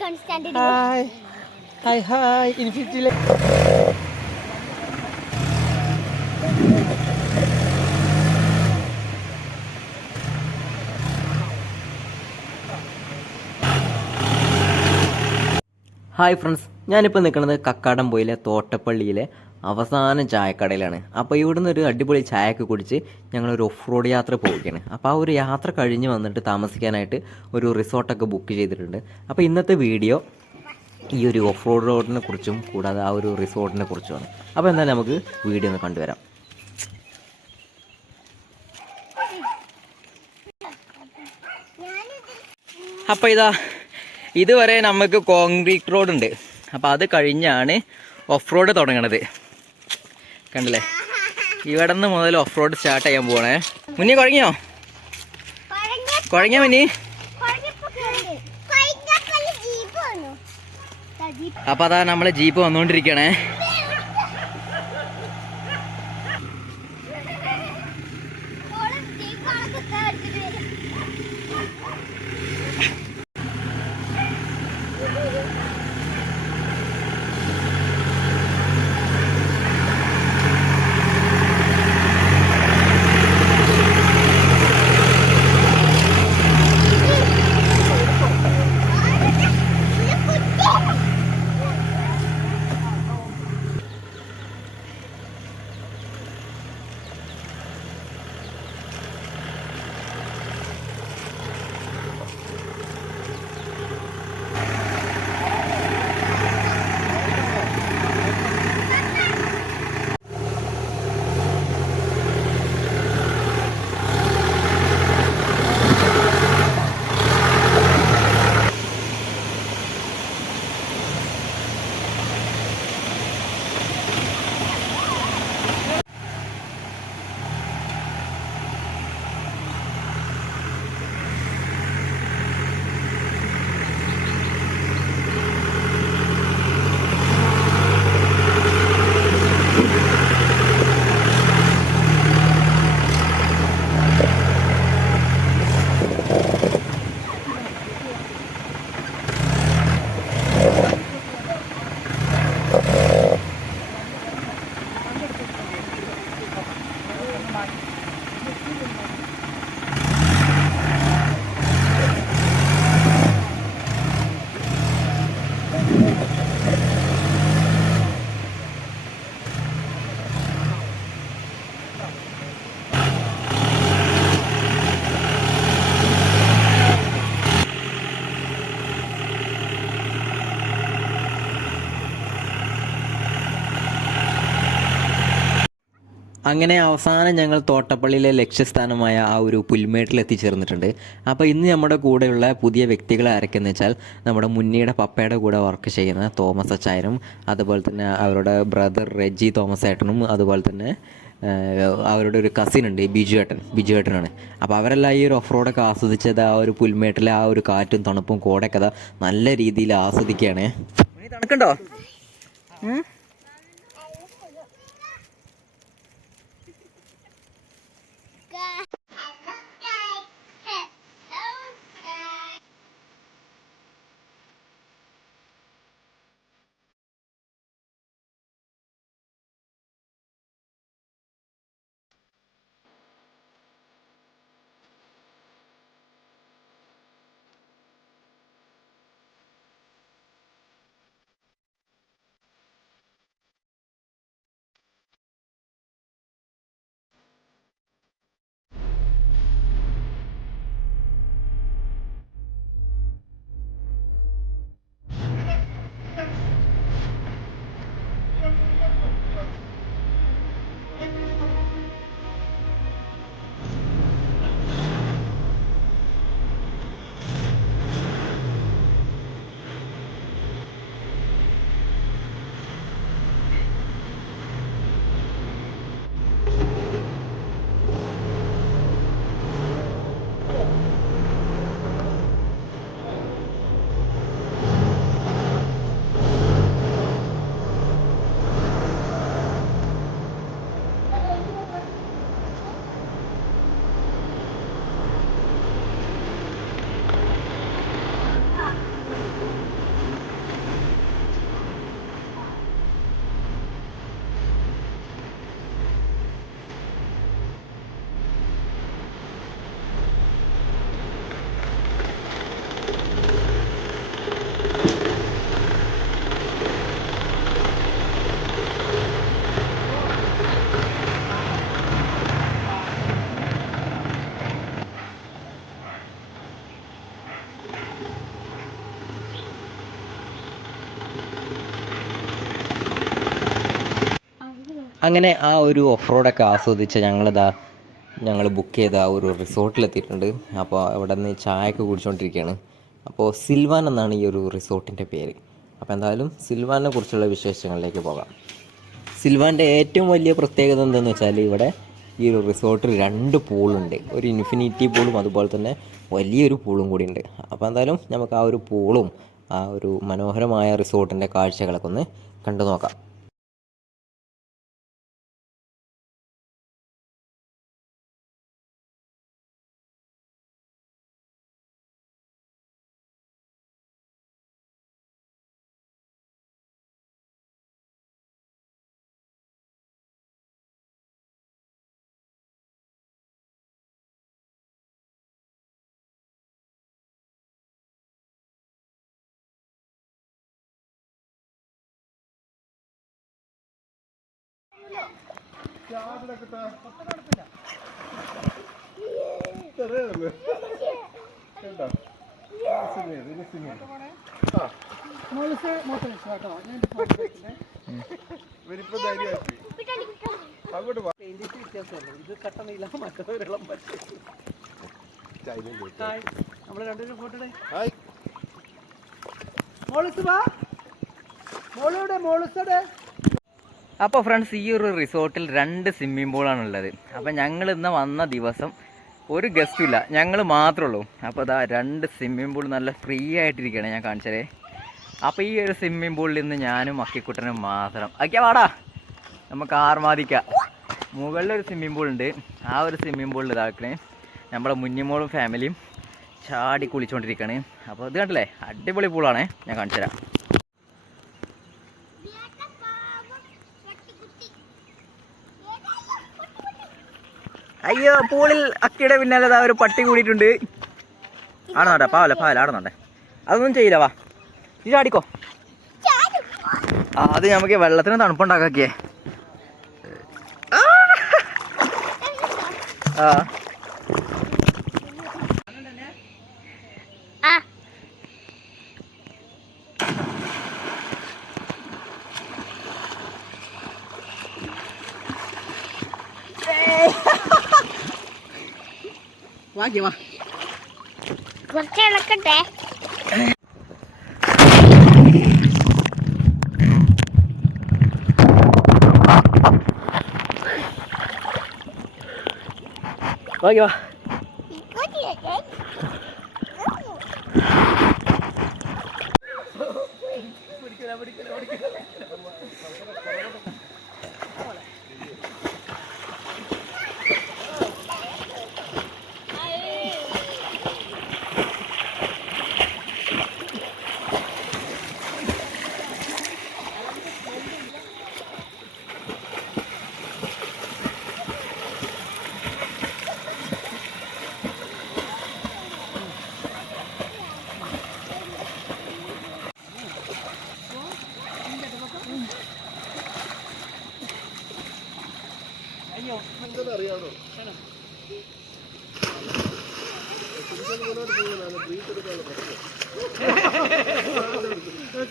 Hi hi hi ഇൻഫിനിറ്റിയിലെ hi friends, ഞാനിപ്പോൾ നിൽക്കുന്നത് കക്കാടംപൊയിലെ തോട്ടപ്പള്ളിയിലെ അവസാന ചായക്കടയിലാണ്. അപ്പോൾ ഇവിടുന്ന് ഒരു അടിപൊളി ചായയൊക്കെ കുടിച്ച് ഞങ്ങളൊരു ഓഫ് റോഡ് യാത്ര പോവുകയാണ്. അപ്പോൾ ആ ഒരു യാത്ര കഴിഞ്ഞ് വന്നിട്ട് താമസിക്കാനായിട്ട് ഒരു റിസോർട്ടൊക്കെ ബുക്ക് ചെയ്തിട്ടുണ്ട്. അപ്പോൾ ഇന്നത്തെ വീഡിയോ ഈ ഒരു ഓഫ് റോഡിനെ കുറിച്ചും കൂടാതെ ആ ഒരു റിസോർട്ടിനെ കുറിച്ചുമാണ്. അപ്പോൾ എന്തായാലും നമുക്ക് വീഡിയോ ഒന്ന് കണ്ടുവരാം. അപ്പോൾ ഇതുവരെ നമുക്ക് കോൺക്രീറ്റ് റോഡുണ്ട്. അപ്പോൾ അത് കഴിഞ്ഞാണ് ഓഫ് റോഡ് തുടങ്ങണത്. കണ്ടില്ലേ, ഇവിടെ നിന്ന് മുതൽ ഓഫ് റോഡ് സ്റ്റാർട്ട് ചെയ്യാൻ പോകണേ. മുന്നേ കുഴങ്ങിയോ മുന്നേ? അപ്പോൾ അതാ നമ്മളെ ജീപ്പ് വന്നുകൊണ്ടിരിക്കുകയാണേ. അങ്ങനെ അവസാനം ഞങ്ങൾ തോട്ടപ്പള്ളിയിലെ ലക്ഷ്യസ്ഥാനമായ ആ ഒരു പുൽമേട്ടിൽ എത്തിച്ചേർന്നിട്ടുണ്ട്. അപ്പോൾ ഇന്ന് നമ്മുടെ കൂടെയുള്ള പുതിയ വ്യക്തികളെ ആരൊക്കെയെന്ന് വെച്ചാൽ നമ്മുടെ മുന്നിയുടെ പപ്പയുടെ കൂടെ വർക്ക് ചെയ്യുന്ന തോമസ് അച്ചായനും, അതുപോലെ തന്നെ അവരുടെ ബ്രദർ റെജി തോമസ് ഏട്ടനും, അതുപോലെ തന്നെ അവരുടെ ഒരു കസിൻ ഉണ്ട് ബിജു ഏട്ടനാണ്. അപ്പോൾ അവരെല്ലാം ഈ ഒരു ഓഫ് റോഡൊക്കെ ആസ്വദിച്ചത് ആ ഒരു പുൽമേട്ടിലെ ആ ഒരു കാറ്റും തണുപ്പും കോടൊക്കെ നല്ല രീതിയിൽ ആസ്വദിക്കുകയാണ്. തണുക്കുണ്ടോ? അങ്ങനെ ആ ഒരു ഓഫ് റോഡൊക്കെ ആസ്വദിച്ച് ഞങ്ങൾ ബുക്ക് ചെയ്ത ആ ഒരു റിസോർട്ടിലെത്തിയിട്ടുണ്ട്. അപ്പോൾ അവിടെ നിന്ന് ചായയൊക്കെ കുടിച്ചുകൊണ്ടിരിക്കുകയാണ്. അപ്പോൾ സിൽവാൻ എന്നാണ് ഈ ഒരു റിസോർട്ടിൻ്റെ പേര്. അപ്പോൾ എന്തായാലും സിൽവാനെ കുറിച്ചുള്ള വിശേഷങ്ങളിലേക്ക് പോകാം. സിൽവാൻ്റെ ഏറ്റവും വലിയ പ്രത്യേകത എന്താണെന്ന് വെച്ചാൽ ഇവിടെ ഈ ഒരു റിസോർട്ടിൽ 2 പൂളുണ്ട്. ഒരു ഇൻഫിനിറ്റി പൂളും അതുപോലെ തന്നെ വലിയൊരു പൂളും കൂടി ഉണ്ട്. അപ്പോൾ എന്തായാലും നമുക്ക് ആ ഒരു പൂളും ആ ഒരു മനോഹരമായ റിസോർട്ടിൻ്റെ കാഴ്ചകളൊക്കെ ഒന്ന് കണ്ടു നോക്കാം. അപ്പോൾ ഫ്രണ്ട്സ്, ഈ ഒരു റിസോർട്ടിൽ 2 സ്വിമ്മിംഗ് പൂളാണുള്ളത്. അപ്പോൾ ഞങ്ങൾ ഇന്ന് വന്ന ദിവസം ഒരു ഗസ്റ്റും ഇല്ല, ഞങ്ങൾ മാത്രമേ ഉള്ളൂ. അപ്പോൾ അതാ 2 സ്വിമ്മിംഗ് പൂൾ നല്ല ഫ്രീ ആയിട്ടിരിക്കുകയാണ്. ഞാൻ കാണിച്ചതേ. അപ്പോൾ ഈ ഒരു സ്വിമ്മിംഗ് പൂളിൽ നിന്ന് ഞാനും അക്കിക്കുട്ടനും മാത്രം. അക്കിയാ വാടാ, നമുക്ക് ആർമാദിക്കാം. മുകളിലൊരു സ്വിമ്മിംഗ് പൂൾ ഉണ്ട്. ആ ഒരു സ്വിമ്മിംഗ് പൂളിൽ ഇതാക്കണേ നമ്മളെ മുന്നിമോളും ഫാമിലിയും ചാടി കുളിച്ചുകൊണ്ടിരിക്കുകയാണ്. അപ്പോൾ ഇത് കണ്ടില്ലേ, അടിപൊളി പൂളാണേ. ഞാൻ കാണിച്ചു തരാം. അയ്യോ, പൂളിൽ അക്കിയുടെ പിന്നാലെ ഒരു പട്ടി കൂടിയിട്ടുണ്ട്. ആടുന്നുണ്ടേ, പാവല ആടുന്നുണ്ടേ. അതൊന്നും ചെയ്യില്ല, വാ ഈ ചാടിക്കോ. അത് നമുക്ക് വെള്ളത്തിന് തണുപ്പുണ്ടാക്കിയേ. ആ വാ കുറച്ച് ഇളക്കട്ടെ. വാ. അറിയാമോ?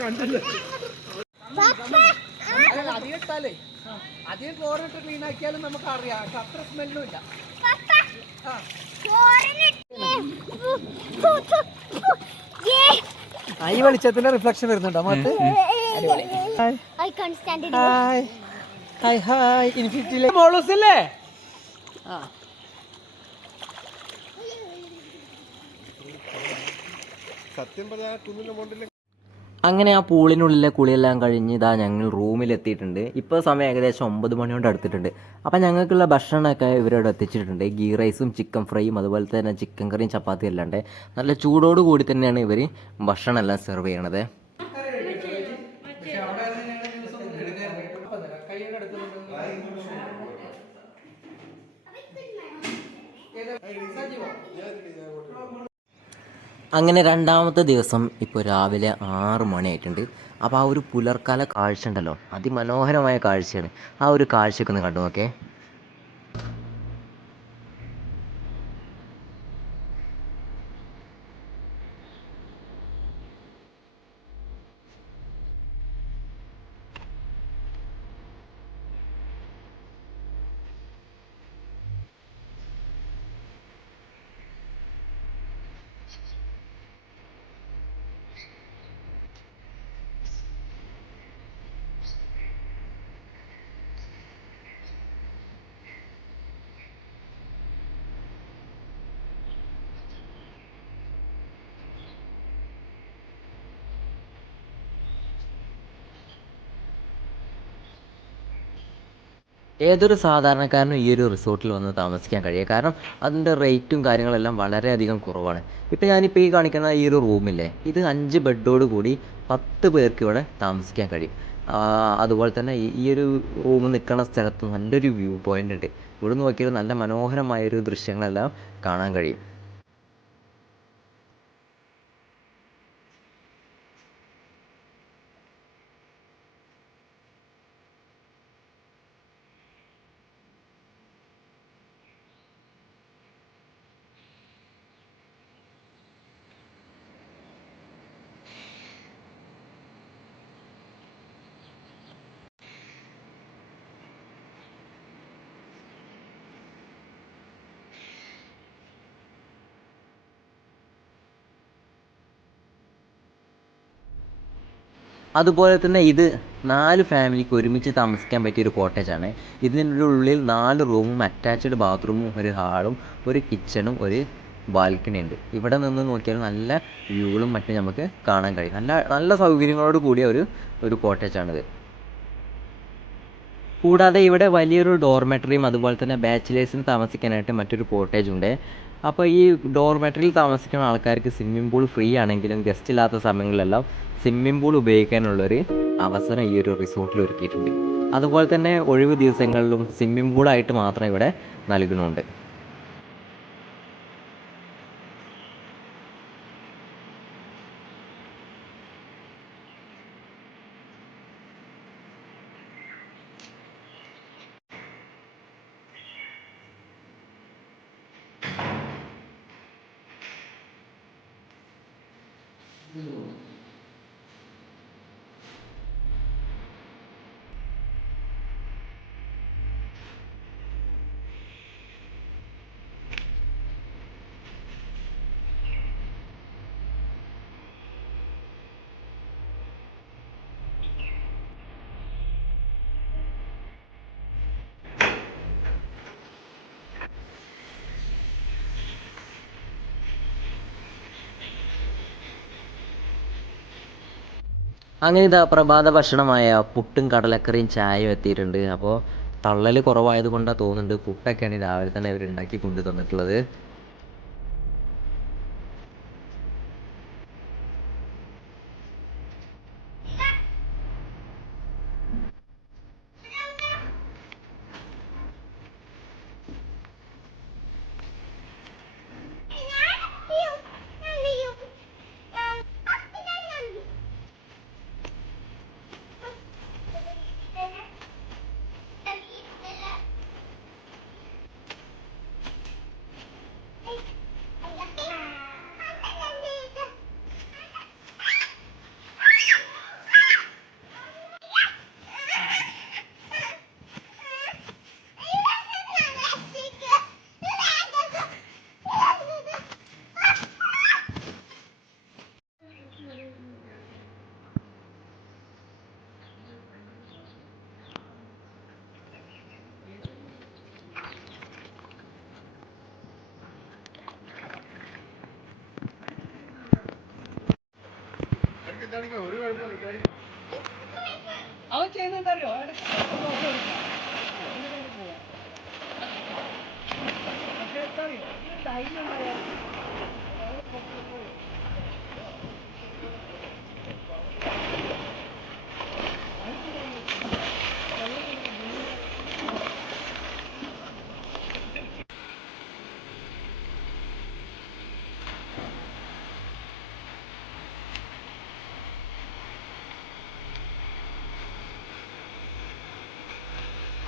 കണ്ടില്ല. അധികട്ടാലേ അധികം ക്ലോറിനിട്ട് ക്ലീൻ ആക്കിയാലും നമുക്ക് അറിയാം, അത്ര സ്മെല്ലും ഇല്ല. ഈ വെളിച്ചത്തിന്റെ റിഫ്ലക്ഷൻ വരുന്നുണ്ടോ മുഖത്ത്? ഹായ് ഇൻഫിനിറ്റിയിലെ മോളൂസല്ലേ? സത്യം പറഞ്ഞാൽ കുന്നിന്റെ മുകളിൽ. അങ്ങനെ ആ പൂളിനുള്ളിലെ കുളിയെല്ലാം കഴിഞ്ഞ് ഇതാ ഞങ്ങൾ റൂമിലെത്തിയിട്ടുണ്ട്. ഇപ്പോൾ സമയം ഏകദേശം 9 മണിയോട് അടുത്തിട്ടുണ്ട്. അപ്പോൾ ഞങ്ങൾക്കുള്ള ഭക്ഷണമൊക്കെ ഇവരോട് എത്തിച്ചിട്ടുണ്ട്. ഗീ റൈസും ചിക്കൻ ഫ്രൈയും അതുപോലെ തന്നെ ചിക്കൻ കറിയും ചപ്പാത്തിയും എല്ലാം ഉണ്ട്. നല്ല ചൂടോട് കൂടി തന്നെയാണ് ഇവർ ഭക്ഷണം എല്ലാം സെർവ് ചെയ്യണത്. അങ്ങനെ രണ്ടാമത്തെ ദിവസം ഇപ്പോൾ രാവിലെ 6 മണിയായിട്ടുണ്ട്. അപ്പോൾ ആ ഒരു പുലർക്കാല കാഴ്ച ഉണ്ടല്ലോ, അതിമനോഹരമായ കാഴ്ചയാണ്. ആ ഒരു കാഴ്ചയൊക്കെ ഒന്ന് കണ്ടു നോക്കേ. ഏതൊരു സാധാരണക്കാരനും ഈ ഒരു റിസോർട്ടിൽ വന്ന് താമസിക്കാൻ കഴിയും. കാരണം അതിൻ്റെ റേറ്റും കാര്യങ്ങളെല്ലാം വളരെയധികം കുറവാണ്. ഞാനിപ്പോൾ ഈ കാണിക്കുന്ന ഈ ഒരു റൂമില്ലേ, ഇത് 5 ബെഡോട് കൂടി 10 പേർക്ക് ഇവിടെ താമസിക്കാൻ കഴിയും. അതുപോലെ തന്നെ ഈ ഒരു റൂം നിൽക്കുന്ന സ്ഥലത്ത് നല്ലൊരു വ്യൂ പോയിൻ്റ് ഉണ്ട്. ഇവിടെ നോക്കിയാൽ നല്ല മനോഹരമായൊരു ദൃശ്യങ്ങളെല്ലാം കാണാൻ കഴിയും. അതുപോലെ തന്നെ ഇത് 4 ഫാമിലിക്ക് ഒരുമിച്ച് താമസിക്കാൻ പറ്റിയൊരു കോട്ടേജാണ്. ഇതിൻ്റെ ഉള്ളിൽ 4 റൂമും അറ്റാച്ച്ഡ് ബാത്റൂമും ഒരു ഹാളും ഒരു കിച്ചണും ഒരു ബാൽക്കണി ഉണ്ട്. ഇവിടെ നിന്ന് നോക്കിയാൽ നല്ല വ്യൂകളും മറ്റും നമുക്ക് കാണാൻ കഴിയും. നല്ല നല്ല സൗകര്യങ്ങളോട് കൂടിയ ഒരു കോട്ടേജാണിത്. കൂടാതെ ഇവിടെ വലിയൊരു ഡോർമെട്രിയും അതുപോലെ തന്നെ ബാച്ചിലേഴ്സിന് താമസിക്കാനായിട്ട് മറ്റൊരു കോട്ടേജ് ഉണ്ട്. അപ്പോൾ ഈ ഡോർമെട്രിയിൽ താമസിക്കുന്ന ആൾക്കാർക്ക് സ്വിമ്മിംഗ് പൂൾ ഫ്രീ ആണെങ്കിലും ഗസ്റ്റ് ഇല്ലാത്ത സമയങ്ങളിലെല്ലാം സ്വിമ്മിംഗ് പൂൾ ഉപയോഗിക്കാനുള്ളൊരു അവസരം ഈ ഒരു റിസോർട്ടിൽ ഒരുക്കിയിട്ടുണ്ട്. അതുപോലെ തന്നെ ഒഴിവ് ദിവസങ്ങളിലും സ്വിമ്മിംഗ് പൂളായിട്ട് മാത്രം ഇവിടെ നൽകുന്നുണ്ട്. അങ്ങനെ ഇതാ പ്രഭാത ഭക്ഷണമായ പുട്ടും കടലക്കറിയും ചായയും എത്തിയിട്ടുണ്ട്. അപ്പോൾ തള്ളൽ കുറവായത് കൊണ്ടാണ് തോന്നുന്നുണ്ട് പുട്ടൊക്കെയാണ് രാവിലെ തന്നെ അവർ ഉണ്ടാക്കി കൊണ്ടു തന്നിട്ടുള്ളത്. അവൻ ചെയ്യുന്നതറിയോ?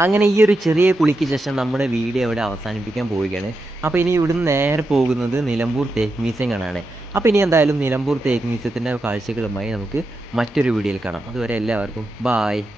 അങ്ങനെ ഈ ഒരു ചെറിയ കുളിക്ക് ശേഷം നമ്മുടെ വീഡിയോ ഇവിടെ അവസാനിപ്പിക്കാൻ പോവുകയാണ്. അപ്പോൾ ഇനി ഇവിടുന്ന് നേരെ പോകുന്നത് നിലമ്പൂർ തേക്ക് മ്യൂസിയം കാണാനാണ്. അപ്പോൾ ഇനി എന്തായാലും നിലമ്പൂർ തേക്ക് മ്യൂസിയത്തിൻ്റെ കാഴ്ചകളുമായി നമുക്ക് മറ്റൊരു വീഡിയോയിൽ കാണാം. അതുവരെ എല്ലാവർക്കും ബായ്.